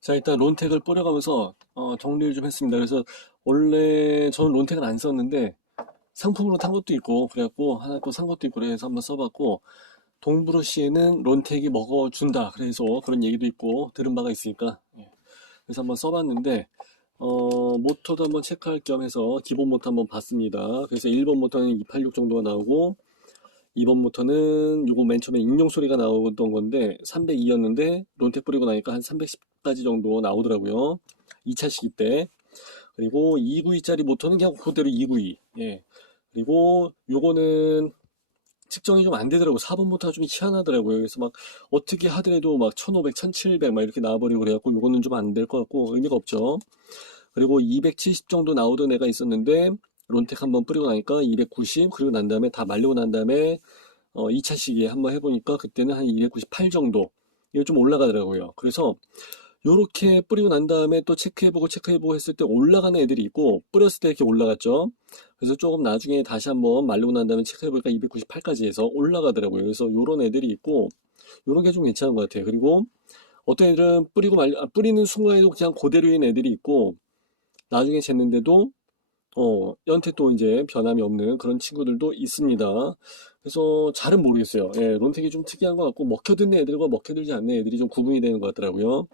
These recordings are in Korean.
자, 일단 론텍을 뿌려가면서 정리를 좀 했습니다. 그래서 원래 저는 론텍을 안 썼는데 상품으로 탄 것도 있고 그래갖고 하나 또 산 것도 있고 그래서 한번 써봤고 동브러쉬에는 론텍이 먹어준다 그래서 그런 얘기도 있고 들은 바가 있으니까 그래서 한번 써봤는데 모터도 한번 체크할 겸 해서 기본 모터 한번 봤습니다. 그래서 1번 모터는 286 정도가 나오고 2번 모터는 요거 맨 처음에 익룡 소리가 나오던 건데 302였는데 론텍 뿌리고 나니까 한 310까지 정도 나오더라고요. 2차 시기 때. 그리고 292짜리 모터는 그냥 그대로 292. 예. 그리고 요거는 측정이 좀 안 되더라고. 4번 모터가 좀 희한하더라고요. 그래서 막 어떻게 하더라도 막 1500, 1700 막 이렇게 나와버리고 그래갖고 요거는 좀 안 될 것 같고 의미가 없죠. 그리고 270 정도 나오던 애가 있었는데 론텍 한번 뿌리고 나니까 290 그리고 난 다음에 다 말리고 난 다음에 2차 시기에 한번 해보니까 그때는 한 298 정도 이거 좀 올라가더라고요. 그래서 요렇게 뿌리고 난 다음에 또 체크해보고 했을 때 올라가는 애들이 있고 뿌렸을 때 이렇게 올라갔죠. 그래서 조금 나중에 다시 한번 말리고 난 다음에 체크해보니까 298까지 해서 올라가더라고요. 그래서 요런 애들이 있고 요런 게 좀 괜찮은 것 같아요. 그리고 어떤 애들은 뿌리는 순간에도 그냥 그대로인 애들이 있고 나중에 쟀는데도 연태 또 이제 변함이 없는 그런 친구들도 있습니다. 그래서 잘은 모르겠어요. 예, 론텍이 좀 특이한 것 같고 먹혀드는 애들과 먹혀들지 않는 애들이 좀 구분이 되는 것 같더라고요.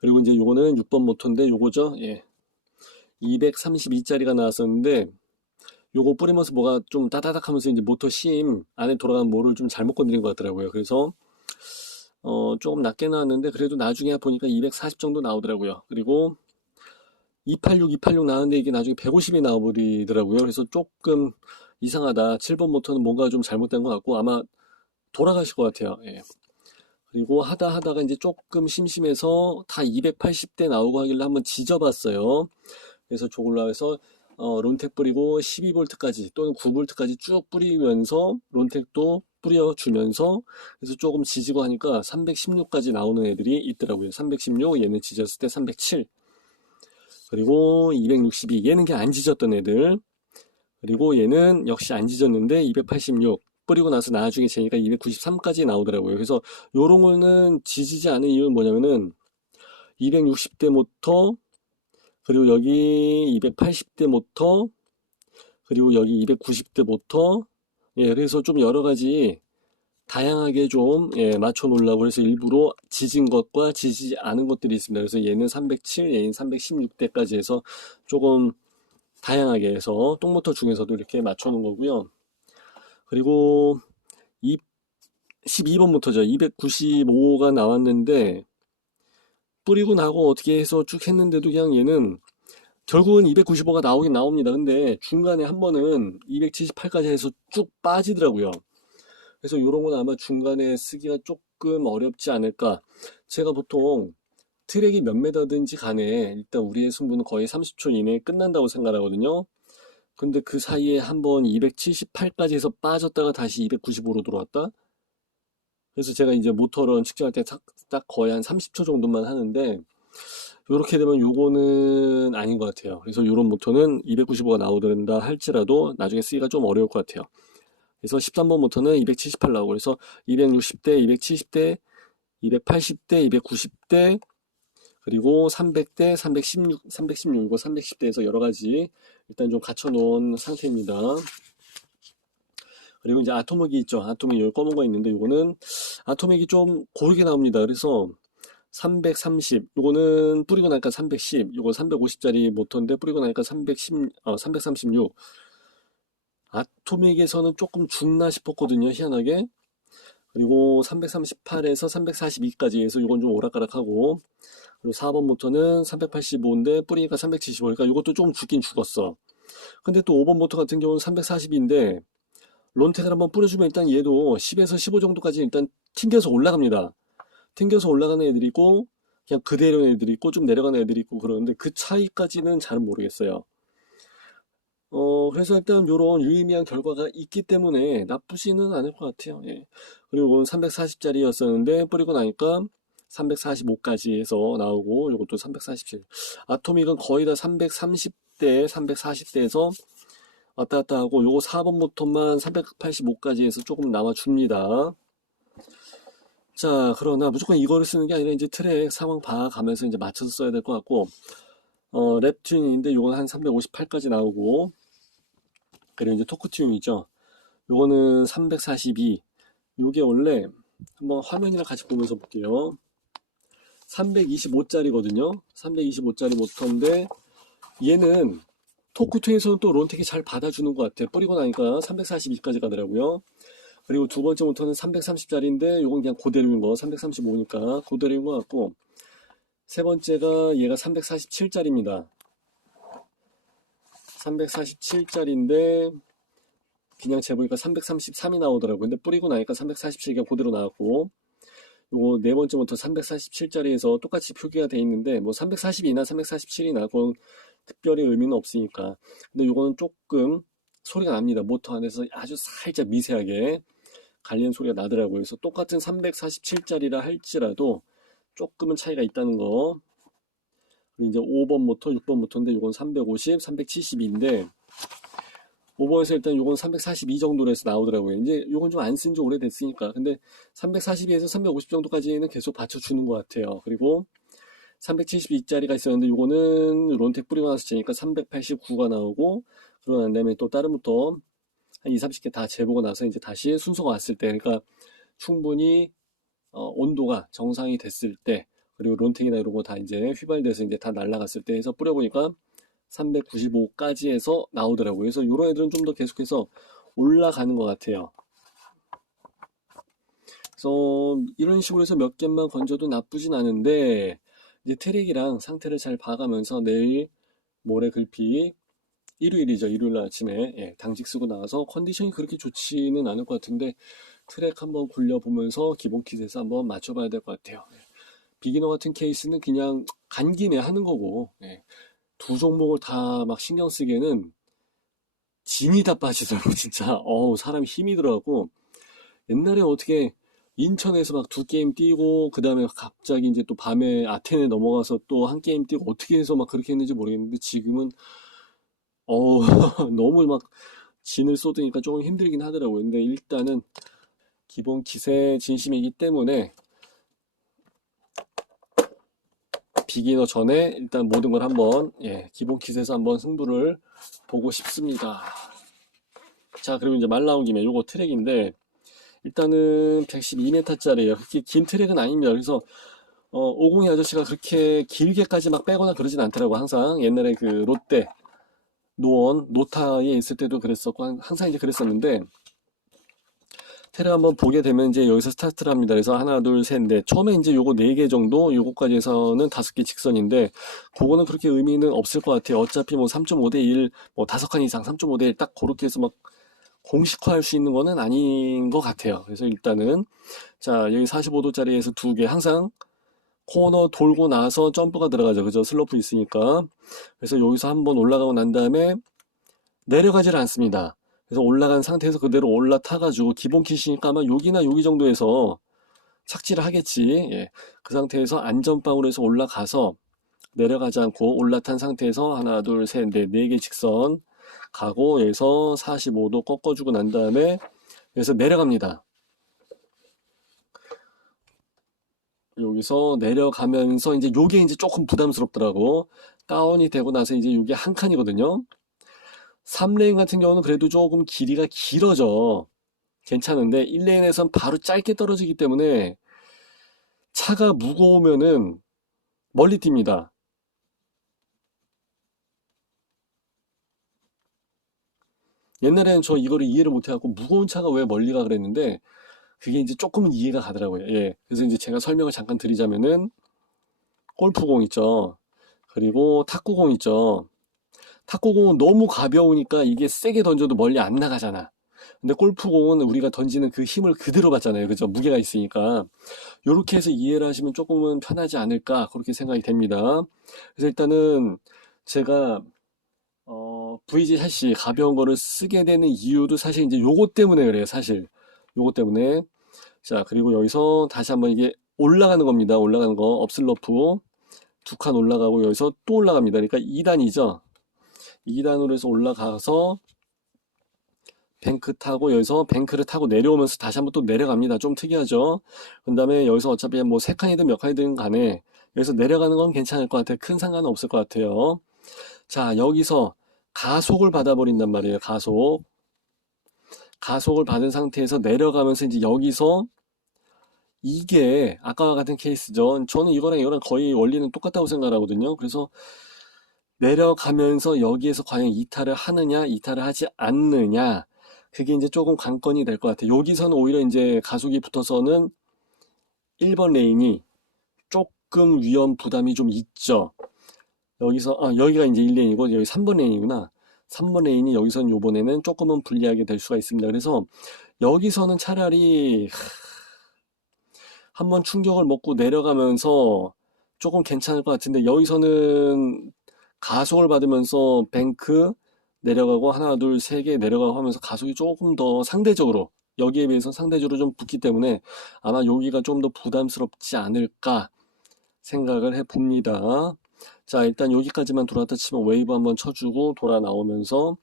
그리고 이제 요거는 6번 모터인데 요거죠. 예. 232짜리가 나왔었는데 요거 뿌리면서 뭐가 좀 따다닥 하면서 이제 모터 심 안에 돌아가는 모를 좀 잘못 건드린 것 같더라고요. 그래서 조금 낮게 나왔는데 그래도 나중에 보니까 240 정도 나오더라고요. 그리고 286 나왔는데 이게 나중에 150이 나와버리더라고요. 그래서 조금 이상하다. 7번 모터는 뭔가 좀 잘못된 것 같고 아마 돌아가실 것 같아요. 예. 그리고 하다가 이제 조금 심심해서 다 280대 나오고 하길래 한번 지져봤어요. 그래서 저걸로 해서 론텍 뿌리고 12V까지 또는 9V까지 쭉 뿌리면서 론텍도 뿌려주면서 그래서 조금 지지고 하니까 316까지 나오는 애들이 있더라고요. 316 얘는 지졌을 때 307 그리고 262 얘는 그냥 안 지졌던 애들 그리고 얘는 역시 안 지졌는데 286 뿌리고 나서 나중에 재니까 293까지 나오더라고요. 그래서 요런 거는 지지지 않은 이유는 뭐냐면은 260대 모터 그리고 여기 280대 모터 그리고 여기 290대 모터 예 그래서 좀 여러 가지 다양하게 좀 맞춰 놓으려고 해서 일부러 지진 것과 지지지 않은 것들이 있습니다. 그래서 얘는 307, 얘는 316대까지 해서 조금 다양하게 해서 똥모터 중에서도 이렇게 맞춰 놓은 거고요. 그리고 12번 모터죠. 295가 나왔는데 뿌리고 나고 어떻게 해서 쭉 했는데도 그냥 얘는 결국은 295가 나오긴 나옵니다. 근데 중간에 한 번은 278까지 해서 쭉 빠지더라고요. 그래서 이런 건 아마 중간에 쓰기가 조금 어렵지 않을까. 제가 보통 트랙이 몇 메다든지 간에 일단 우리의 승부는 거의 30초 이내에 끝난다고 생각하거든요. 근데 그 사이에 한 번 278까지 해서 빠졌다가 다시 295로 들어왔다? 그래서 제가 이제 모터런 측정할 때 딱 거의 한 30초 정도만 하는데 요렇게 되면 요거는 아닌 것 같아요. 그래서 요런 모터는 295가 나오든다 할지라도 나중에 쓰기가 좀 어려울 것 같아요. 그래서 13번 모터는 278 나오고 그래서 260대, 270대, 280대, 290대 그리고 300대, 316 이거 310대에서 여러 가지 일단 좀 갖춰 놓은 상태입니다. 그리고 이제 아토믹이 있죠. 아토믹 여기 검은 거 있는데 이거는 아토믹이 좀 고르게 나옵니다. 그래서 330 요거는 뿌리고 나니까 310 요거 350짜리 모터인데 뿌리고 나니까 336 아토믹에서는 조금 죽나 싶었거든요. 희한하게. 그리고 338에서 342까지 해서 이건 좀 오락가락하고 그리고 4번 모터는 385인데 뿌리니까 375 그러니까 이것도 좀 죽긴 죽었어. 근데 또 5번 모터 같은 경우는 340인데 론텍을 한번 뿌려주면 일단 얘도 10에서 15 정도까지 일단 튕겨서 올라갑니다. 튕겨서 올라가는 애들이 있고 그냥 그대로 애들이 있고 좀 내려가는 애들이 있고 그러는데 그 차이까지는 잘은 모르겠어요. 그래서 일단 요런 유의미한 결과가 있기 때문에 나쁘지는 않을 것 같아요. 예. 그리고 이건 340짜리였었는데 뿌리고 나니까 345까지 해서 나오고 이것도 347. 아토믹은 거의 다 330대, 340대에서 왔다 갔다 하고 요거 4번 모터만 385까지 해서 조금 남아줍니다. 자, 그러나 무조건 이거를 쓰는 게 아니라 이제 트랙 상황 봐가면서 이제 맞춰서 써야 될 것 같고, 랩 튠인데 요건 한 358까지 나오고, 그리고 이제 토크 튠이죠. 요거는 342. 요게 원래 한번 화면이랑 같이 보면서 볼게요. 325짜리거든요. 325짜리 모터인데 얘는 토크2에서는 또 론텍이 잘 받아주는 것 같아요. 뿌리고 나니까 342까지 가더라고요. 그리고 두 번째 모터는 330짜리인데 요건 그냥 그대로인 거 335니까 그대로인 것 같고, 세 번째가 얘가 347짜리입니다. 347짜리인데 그냥 재보니까 333이 나오더라고요. 근데 뿌리고 나니까 347이 그대로 나왔고, 요거 네 번째 모터 347짜리에서 똑같이 표기가 돼 있는데 뭐 342나 347이나 그건 특별히 의미는 없으니까. 근데 요거는 조금 소리가 납니다. 모터 안에서 아주 살짝 미세하게 갈리는 소리가 나더라고요. 그래서 똑같은 347짜리라 할지라도 조금은 차이가 있다는 거. 그리고 이제 5번 모터, 6번 모터인데 요건 350, 372인데 5번에서 일단 요건 342 정도로 해서 나오더라고요. 이제 요건 좀 안 쓴 지 오래됐으니까. 근데 342에서 350 정도까지는 계속 받쳐주는 것 같아요. 그리고 372짜리가 있었는데 요거는 론텍 뿌리고 나서 재니까 389가 나오고, 그러고 난 다음에 또 다른 부터 한 2, 30개 다 재보고 나서 이제 다시 순서가 왔을 때, 그러니까 충분히 온도가 정상이 됐을 때, 그리고 론텍이나 이런 거 다 이제 휘발돼서 이제 다 날아갔을 때 해서 뿌려보니까 395까지 해서 나오더라고요. 그래서 이런 애들은 좀 더 계속해서 올라가는 것 같아요. 그래서 이런 식으로 해서 몇 개만 건져도 나쁘진 않은데, 이제 트랙이랑 상태를 잘 봐가면서 내일 모레 글피 일요일이죠. 일요일 날 아침에 당직 쓰고 나와서 컨디션이 그렇게 좋지는 않을 것 같은데 트랙 한번 굴려보면서 기본 킷에서 한번 맞춰봐야 될 것 같아요. 비기너 같은 케이스는 그냥 간 김에 하는 거고, 두 종목을 다 막 신경 쓰기에는 진이 다 빠지더라고 진짜. 사람이 힘이 들어가고, 옛날에 어떻게 인천에서 막 두 게임 뛰고 그 다음에 갑자기 이제 또 밤에 아테네 넘어가서 또 한 게임 뛰고 어떻게 해서 막 그렇게 했는지 모르겠는데 지금은 어우 너무 막 진을 쏟으니까 조금 힘들긴 하더라고요. 근데 일단은 기본 기세 진심이기 때문에 비기너 전에 일단 모든 걸 한번 기본 킷에서 한번 승부를 보고 싶습니다. 자, 그리고 이제 말 나온 김에 요거 트랙인데 일단은 112m짜리예요. 그렇게 긴 트랙은 아닙니다. 그래서 50이 아저씨가 그렇게 길게까지 막 빼거나 그러진 않더라고. 항상 옛날에 그 롯데 노원 노타에 있을 때도 그랬었고 항상 이제 그랬었는데, 테를 한번 보게 되면 이제 여기서 스타트를 합니다. 그래서 하나, 둘, 셋, 넷. 처음에 이제 요거 4개 정도, 요거까지 해서는 5개 직선인데, 그거는 그렇게 의미는 없을 것 같아요. 어차피 뭐 3.5대 1, 뭐 5칸 이상 3.5대 1 딱 그렇게 해서 막 공식화할 수 있는 거는 아닌 것 같아요. 그래서 일단은, 자, 여기 45도짜리에서 2개, 항상 코너 돌고 나서 점프가 들어가죠. 그죠? 슬로프 있으니까. 그래서 여기서 한번 올라가고 난 다음에 내려가질 않습니다. 그래서 올라간 상태에서 그대로 올라타가지고 기본 킷이니까 아마 여기나 여기 정도에서 착지를 하겠지. 그 상태에서 안전빵으로 해서 올라가서 내려가지 않고 올라탄 상태에서 하나, 둘, 셋, 넷, 4개 직선 가고 여기서 45도 꺾어주고 난 다음에 여기서 내려갑니다. 여기서 내려가면서 이제 요게 이제 조금 부담스럽더라고. 다운이 되고 나서 이제 요게 한 칸이거든요. 3레인 같은 경우는 그래도 조금 길이가 길어져. 괜찮은데 1레인에선 바로 짧게 떨어지기 때문에 차가 무거우면은 멀리 뜁니다. 옛날에는 저 이거를 이해를 못해갖고 무거운 차가 왜 멀리 가 그랬는데 그게 이제 조금은 이해가 가더라고요. 그래서 이제 제가 설명을 잠깐 드리자면은 골프공 있죠. 그리고 탁구공 있죠. 탁구공은 너무 가벼우니까 이게 세게 던져도 멀리 안 나가잖아. 근데 골프공은 우리가 던지는 그 힘을 그대로 받잖아요. 그죠? 무게가 있으니까. 요렇게 해서 이해를 하시면 조금은 편하지 않을까 그렇게 생각이 됩니다. 그래서 일단은 제가 VG 샷시 가벼운 거를 쓰게 되는 이유도 사실 이제 요거 때문에 그래요. 사실 요거 때문에. 자, 그리고 여기서 다시 한번 이게 올라가는 겁니다. 올라가는 거 업슬로프 2칸 올라가고 여기서 또 올라갑니다. 그러니까 2단이죠. 2단으로 해서 올라가서 뱅크 타고 여기서 뱅크를 타고 내려오면서 다시 한번 또 내려갑니다. 좀 특이하죠? 그 다음에 여기서 어차피 뭐 세 칸이든 몇 칸이든 간에 여기서 내려가는 건 괜찮을 것 같아요. 큰 상관은 없을 것 같아요. 자, 여기서 가속을 받아버린단 말이에요. 가속을 받은 상태에서 내려가면서 이제 여기서 이게 아까와 같은 케이스죠. 저는 이거랑 거의 원리는 똑같다고 생각하거든요. 그래서 내려가면서 여기에서 과연 이탈을 하느냐, 이탈을 하지 않느냐, 그게 이제 조금 관건이 될 것 같아요. 여기서는 오히려 이제 가속이 붙어서는 1번 레인이 조금 위험 부담이 좀 있죠. 여기가 이제 1레인이고, 여기 3번 레인이구나. 3번 레인이 여기서는 요번에는 조금은 불리하게 될 수가 있습니다. 그래서 여기서는 차라리 한번 충격을 먹고 내려가면서 조금 괜찮을 것 같은데, 여기서는 가속을 받으면서 뱅크 내려가고 하나, 둘, 세 개 내려가고 하면서 가속이 조금 더 상대적으로 여기에 비해서 상대적으로 좀 붙기 때문에 아마 여기가 좀 더 부담스럽지 않을까 생각을 해봅니다. 자, 일단 여기까지만 돌았다 치면 웨이브 한번 쳐주고 돌아 나오면서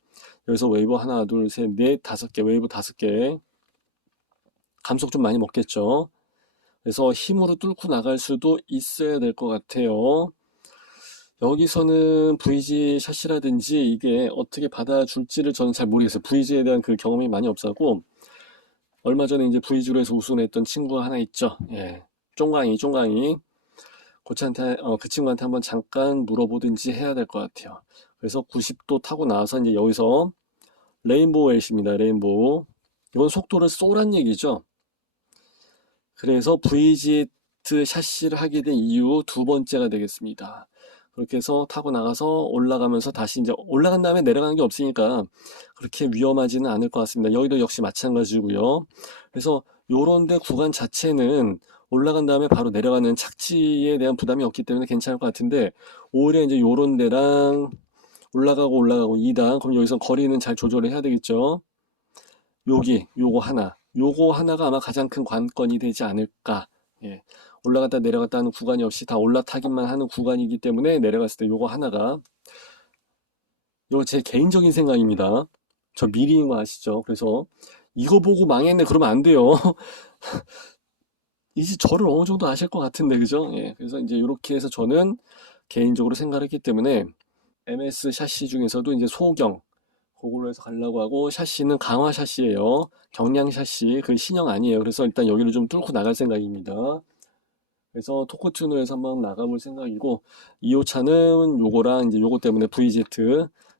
여기서 웨이브 하나, 둘, 셋, 넷, 다섯 개, 웨이브 다섯 개. 감속 좀 많이 먹겠죠. 그래서 힘으로 뚫고 나갈 수도 있어야 될 것 같아요. 여기서는 VG 샷이라든지 이게 어떻게 받아줄지를 저는 잘 모르겠어요. VG에 대한 그 경험이 많이 없었고, 얼마 전에 이제 VG로 해서 우승했던 친구가 하나 있죠. 예. 쫑강이. 그 친구한테 한번 잠깐 물어보든지 해야 될 것 같아요. 그래서 90도 타고 나와서 이제 여기서 레인보우 엣입니다. 레인보우. 이건 속도를 쏘란 얘기죠. 그래서 VG 샷시를 하게 된 이유 두 번째가 되겠습니다. 그렇게 해서 타고 나가서 올라가면서 다시 이제 올라간 다음에 내려가는 게 없으니까 그렇게 위험하지는 않을 것 같습니다. 여기도 역시 마찬가지고요. 그래서 요런데 구간 자체는 올라간 다음에 바로 내려가는 착지에 대한 부담이 없기 때문에 괜찮을 것 같은데 오히려 이제 요런 데랑 올라가고 2단 그럼 여기서 거리는 잘 조절을 해야 되겠죠. 요거 하나가 아마 가장 큰 관건이 되지 않을까. 예. 올라갔다 내려갔다 하는 구간이 없이 다 올라타기만 하는 구간이기 때문에 내려갔을 때 요거 하나가, 요거 제 개인적인 생각입니다. 저 미리인 거 아시죠? 그래서 이거 보고 망했네 그러면 안 돼요. 이제 저를 어느 정도 아실 것 같은데, 그죠? 예. 그래서 이제 이렇게 해서 저는 개인적으로 생각을 했기 때문에 MS 샤시 중에서도 이제 소경, 그걸로 해서 가려고 하고, 샤시는 강화 샤시예요. 경량 샤시, 그 신형 아니에요. 그래서 일단 여기를 좀 뚫고 나갈 생각입니다. 그래서 토크투너에서 한번 나가볼 생각이고, 2호차는 요거랑 이제 요거 때문에 VZ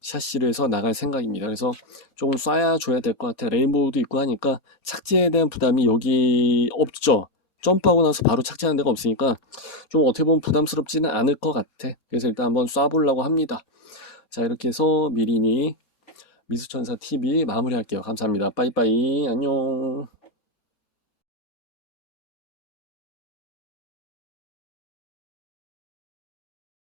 샤시를 해서 나갈 생각입니다. 그래서 조금 쏴야 줘야 될 것 같아요. 레인보우도 있고 하니까 착지에 대한 부담이 여기 없죠. 점프하고 나서 바로 착지하는 데가 없으니까 좀 어떻게 보면 부담스럽지는 않을 것 같아. 그래서 일단 한번 쏴보려고 합니다. 자, 이렇게 해서 미리니 미수천사 TV 마무리할게요. 감사합니다. 빠이빠이. 안녕.